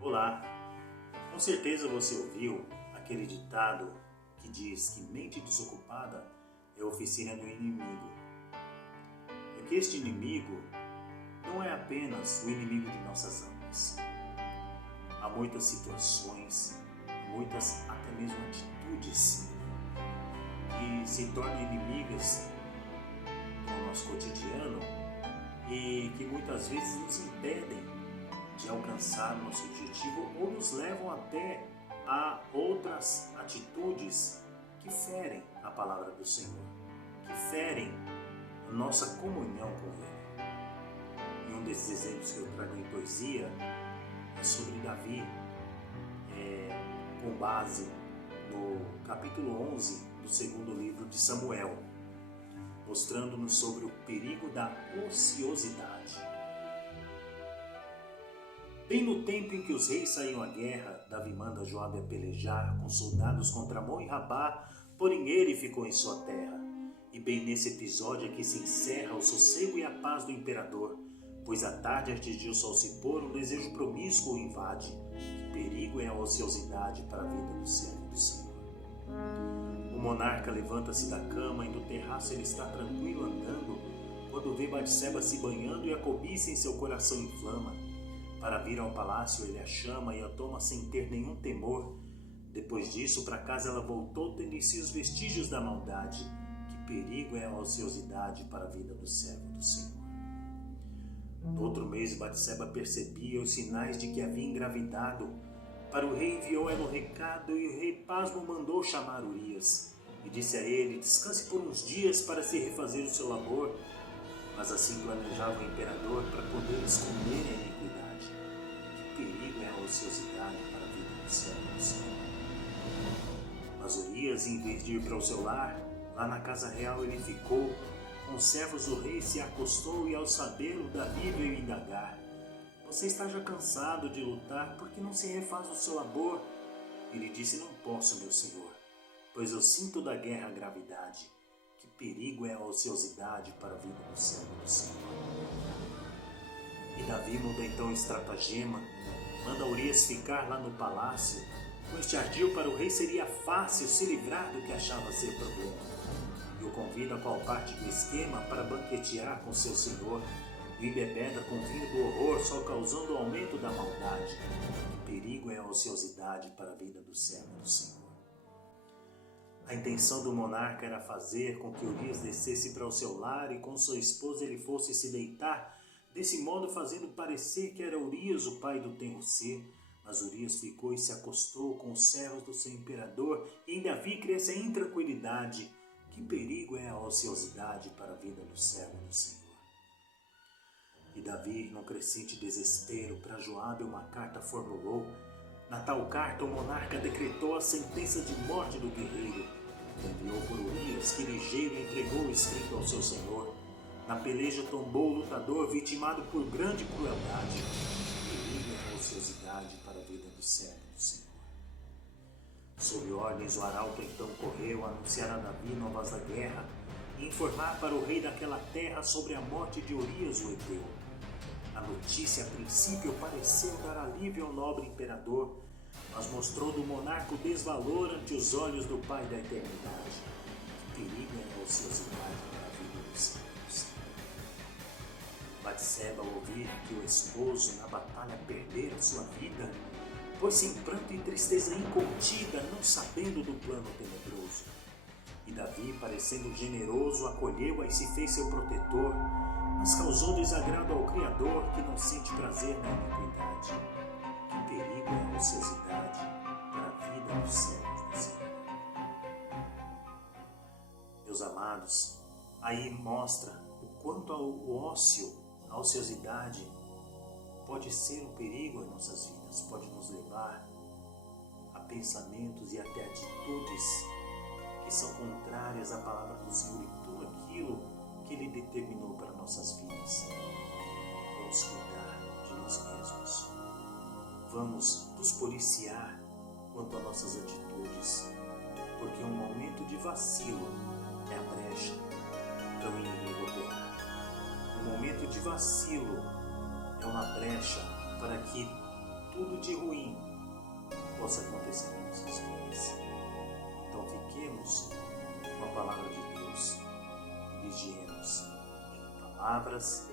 Olá! Com certeza você ouviu aquele ditado que diz que mente desocupada é a oficina do inimigo. Porque este inimigo não é apenas o inimigo de nossas almas. Há muitas situações, muitas até mesmo atitudes que se tornam inimigas no nosso cotidiano e que muitas vezes nos impedem de alcançar o nosso objetivo ou nos levam até a outras atitudes que ferem a palavra do Senhor, que ferem a nossa comunhão com Ele. E um desses exemplos que eu trago em poesia é sobre Davi, com base no capítulo 11 do segundo livro de Samuel, mostrando-nos sobre o perigo da ociosidade. Bem no tempo em que os reis saíam à guerra, Davi manda Joabe a pelejar com soldados contra Amon e Rabá, porém ele ficou em sua terra. E bem nesse episódio é que se encerra o sossego e a paz do imperador, pois à tarde antes de o sol se pôr, um desejo promíscuo o invade. Que perigo é a ociosidade para a vida do servo do Senhor. O monarca levanta-se da cama e no terraço ele está tranquilo andando, quando vê Batseba se banhando e a cobiça em seu coração inflama. Para vir ao palácio ele a chama e a toma sem ter nenhum temor. Depois disso, para casa ela voltou, tendo em si os vestígios da maldade. Que perigo é a ociosidade para a vida do servo do Senhor. No outro mês, Batseba percebia os sinais de que havia engravidado. Para o rei enviou ela o recado e o rei pasmo mandou chamar Urias. E disse a ele: descanse por uns dias para se refazer o seu labor. Mas assim planejava o imperador para poder esconder a iniquidade. Que perigo é a ociosidade para a vida do servo do Senhor. Mas Urias, em vez de ir para o seu lar, lá na casa real ele ficou. Com os servos do rei se acostou e ao sabê-lo Davi veio indagar: você está já cansado de lutar, por que não se refaz o seu labor? Ele disse: não posso, meu senhor, pois eu sinto da guerra a gravidade. Que perigo é a ociosidade para a vida do servo do Senhor. E Davi muda então o estratagema, manda Urias ficar lá no palácio. Com este ardil para o rei seria fácil se livrar do que achava ser problema. E o convida a qual parte do esquema para banquetear com seu senhor. E o embebeda com vinho do horror, só causando o aumento da maldade. Que perigo é a ociosidade para a vida do servo do Senhor. A intenção do monarca era fazer com que Urias descesse para o seu lar e com sua esposa ele fosse se deitar, desse modo fazendo parecer que era Urias o pai do tenro ser. Mas Urias ficou e se acostou com os servos do seu imperador e em Davi cresce a intranquilidade. Que perigo é a ociosidade para a vida do servo do Senhor. E Davi, num crescente desespero, para Joabe uma carta formulou. Na tal carta o monarca decretou a sentença de morte do guerreiro. Enviou por Urias, que ligeiro entregou o escrito ao seu senhor. Na peleja tombou o lutador, vitimado por grande crueldade. Perigo é a ociosidade para a vida do servo do Senhor. Sob ordens o arauto então correu a anunciar a Davi novas da guerra e informar para o rei daquela terra sobre a morte de Urias o heteu. A notícia a princípio pareceu dar alívio ao nobre imperador, mas mostrou do monarca o desvalor ante os olhos do Pai da eternidade. Que perigo é a ociosidade para a vida do servo do Senhor. Batseba, ao ouvir que o esposo na batalha perdera sua vida, pôs-se em pranto e tristeza incontida, não sabendo do plano tenebroso. E Davi, parecendo generoso, acolheu-a e se fez seu protetor, mas causou desagrado ao Criador, que não sente prazer na iniquidade. Que perigo é a ociosidade para a vida dos servos do Senhor. Meus amados, aí mostra o quanto o ócio, a ociosidade, pode ser um perigo em nossas vidas, pode nos levar a pensamentos e até atitudes que são contrárias à palavra do Senhor e tudo aquilo que Ele determinou para nossas vidas. Vamos cuidar de nós mesmos. Vamos nos policiar quanto a nossas atitudes, porque um momento de vacilo é a brecha para o inimigo operar. Um momento de vacilo é uma brecha para que tudo de ruim possa acontecer em nossas vidas. Então fiquemos com a palavra de Deus e vigiemos em palavras,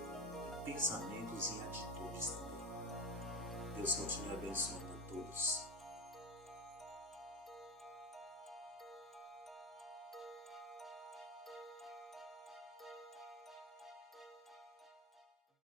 em pensamentos e em atitudes também. Deus continue abençoando a todos.